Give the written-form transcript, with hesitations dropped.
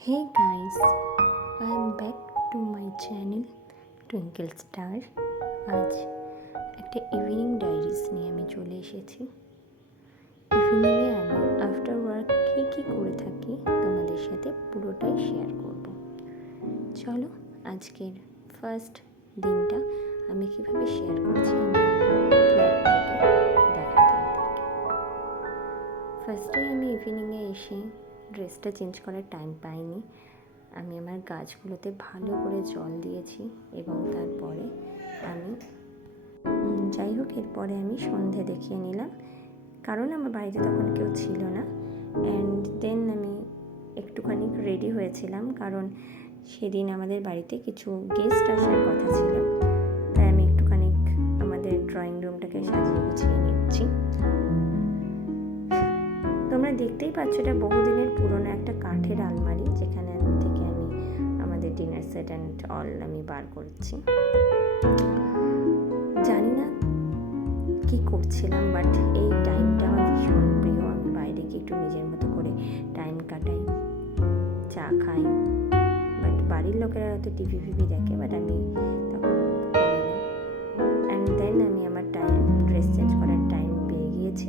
Hey guys, I am back to my channel Twinkle Star. আজ একটা evening diaries নিয়ে আমি চলে এসেছি। ইভিনিংয়ে আমি আফটার ওয়ার্ক কী করে থাকি তোমাদের সাথে পুরোটাই শেয়ার করব। চলো আজকের ফার্স্ট দিনটা আমি কীভাবে শেয়ার করছি ফ্ল্যাট থেকে দেখা তোমাদেরকে। ফার্স্টে আমি ইভিনিংয়ে এসে ড্রেসটা চেঞ্জ করার টাইম পাইনি। আমি আমার গাছগুলোতে ভালো করে জল দিয়েছি এবং তারপরে আমি যাই হোক এরপরে আমি সন্ধে দেখিয়ে নিলাম, কারণ আমার বাড়িতে তখন কেউ ছিল না। অ্যান্ড দেন আমি একটুখানি রেডি হয়েছিলাম, কারণ সেদিন আমাদের বাড়িতে কিছু গেস্ট আসার কথা ছিল, তাই আমি একটুখানি আমাদের ড্রয়িং রুমটাকে সাজিয়ে গুছিয়ে নিচ্ছি। তোমরা দেখতেই পাচ্ছ এটা বহুদিনের পুরনো একটা কাঠের আলমারি, যেখানে থেকে আমি আমাদের ডিনার সেট অ্যান্ড অল আমি বার করছি। জানি না কি করছিলাম, বাট এই টাইমটা আমার ভীষণ প্রিয়। আমি বাইরে গিয়ে একটু নিজের মতো করে টাইম কাটাই, চা খাই। বাট বাড়ির লোকেরা হয়তো টিভি দেখে, বাট আমি তখন করি না। অ্যান্ড দেন আমি আমার ড্রেস চেঞ্জ করার টাইম পেয়ে গিয়েছি।